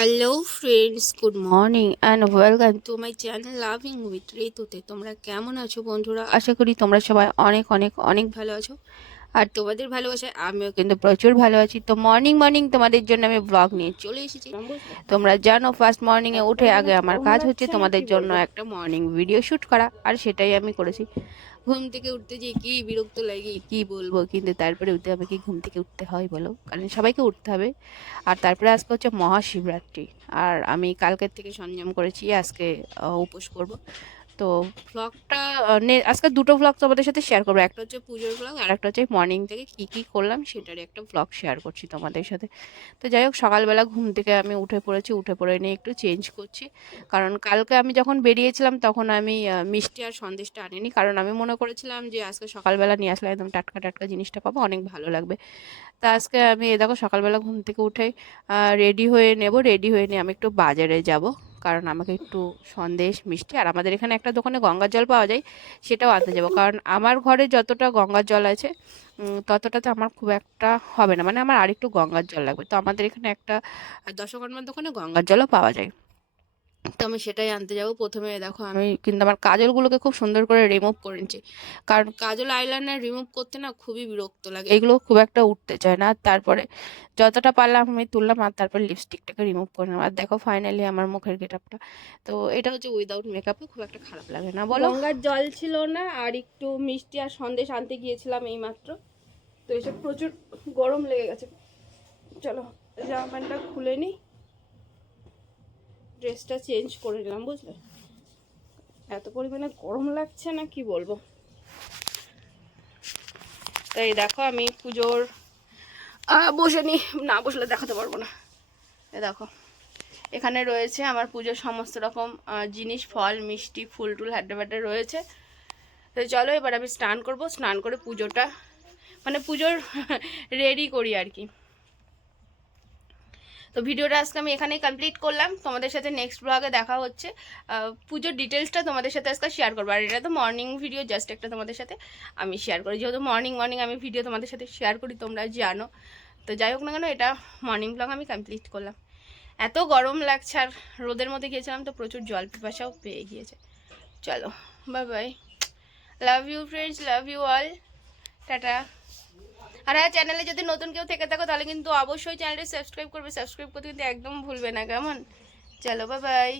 Hello friends, good morning and welcome to my channel loving with ঋতুতে। তোমরা কেমন আছো বন্ধুরা? আশা করি তোমরা সবাই অনেক অনেক অনেক ভালো আছো। আর তোমাদের ভালোবাসায় আমিও কিন্তু প্রচুর ভালো আছি। তো মর্নিং মর্নিং তোমাদের জন্য আমি ব্লগ নিয়ে চলে এসেছি। তোমরা জানো ফার্স্ট মর্নিংয়ে উঠে আগে আমার কাজ হচ্ছে তোমাদের জন্য একটা মর্নিং ভিডিও শ্যুট করা, আর সেটাই আমি করেছি। ঘুম থেকে উঠতে যে কি বিরক্ত লাগে কি বলবো, কিন্তু তারপরে উঠতে হবে, কি ঘুম থেকে উঠতে হয় বলো, কারণ সবাইকে উঠতে হবে। আর তারপরে আজকে হচ্ছে মহাশিবরাত্রি, আর আমি কালকের থেকে সংযম করেছি, আজকে উপোস করব। তো ভ্লগটা আজকে দুটো ভ্লগ তোমাদের সাথে শেয়ার করবো, একটা হচ্ছে পুজোর ভ্লগ আর একটা হচ্ছে মর্নিং থেকে কি কি করলাম সেটারই একটা ভ্লগ শেয়ার করছি তোমাদের সাথে। তো যাই হোক, সকালবেলা ঘুম থেকে আমি উঠে পড়েছি, উঠে পড়ে নিয়ে একটু চেঞ্জ করছি, কারণ কালকে আমি যখন বেরিয়েছিলাম তখন আমি মিষ্টি আর সন্দেশটা আনিনি, কারণ আমি মনে করেছিলাম যে আজকে সকালবেলা নিয়ে আসলে একদম টাটকা টাটকা জিনিসটা পাবো, অনেক ভালো লাগবে। তা আজকে আমি দেখো সকালবেলা ঘুম থেকে উঠে রেডি হয়ে নেব, রেডি হয়ে নিয়ে আমি একটু বাজারে যাব, কারণ আমাকে একটু সন্দেশ মিষ্টি আর আমাদের এখানে একটা দোকানে গঙ্গার জল পাওয়া যায়, সেটাও আনতে যাব। কারণ আমার ঘরে যতটা গঙ্গার জল আছে ততটাতে আমার খুব একটা হবে না, মানে আমার আরেকটু গঙ্গার জল লাগবে। তো আমাদের এখানে একটা দশকর্মার দোকানে গঙ্গার জলও পাওয়া যায়, তো আমি সেটাই আনতে যাব। প্রথমে দেখো আমি কিন্তু আমার কাজলগুলোকে খুব সুন্দর করে রিমুভ করে নিচ্ছি, কারণ কাজল আইলাইনার রিমুভ করতে না খুবই বিরক্ত লাগে, এগুলো খুব একটা উঠতে চায় না। আর তারপরে যতটা পারলাম আমি তুললাম, আর তারপর লিপস্টিকটাকে রিমুভ করে নিলাম। আর দেখো ফাইনালি আমার মুখের গেটআপটা। তো এটা হচ্ছে উইদাউট মেকআপে খুব একটা খারাপ লাগে না, বলো। গঙ্গার জল ছিল না, আর একটু মিষ্টি আর সন্দেশ আনতে গিয়েছিলাম এইমাত্র। তো এসব প্রচুর গরম লেগে গেছে। চলো জামা প্যান্টটা খুলে নিই, ড্রেসটা চেঞ্জ করে নিলাম, বুঝলে। এত পরিমাণে গরম লাগছে না কি বলবো। তাই দেখো আমি পুজোর বসে নি, না বসলে দেখাতে পারবো না। এ দেখো এখানে রয়েছে আমার পুজোর সমস্ত রকম জিনিস, ফল মিষ্টি ফুল টুল হাড্ডে বাড্ডে রয়েছে। তো চলো এবার আমি স্নান করব, স্নান করে পুজোটা মানে পুজোর রেডি করি আর কি। তো ভিডিওটা আজকে আমি এখানেই কমপ্লিট করলাম, তোমাদের সাথে নেক্সট ব্লগে দেখা হচ্ছে। পুজোর ডিটেলসটা তোমাদের সাথে আজকে শেয়ার করবো, আর এটা তো মর্নিং ভিডিও, জাস্ট একটা তোমাদের সাথে আমি শেয়ার করি, যেহেতু মর্নিং মর্নিং আমি ভিডিও তোমাদের সাথে শেয়ার করি তোমরা জানো। তো যাই হোক না কেন, এটা মর্নিং ব্লগ আমি কমপ্লিট করলাম। এত গরম লাগছে, আর রোদের মধ্যে গিয়েছিলাম তো প্রচুর জল পিপাসাও পেয়ে গিয়েছে। চলো bye bye, love you friends, love you all, tata. আর হ্যাঁ, চ্যানেলে যদি নতুন কেউ থেকে থাকো তাহলে কিন্তু অবশ্যই চ্যানেলটি সাবস্ক্রাইব করবে, সাবস্ক্রাইব করতে কিন্তু একদম ভুলবে না, কেমন? চলো বাই বাই।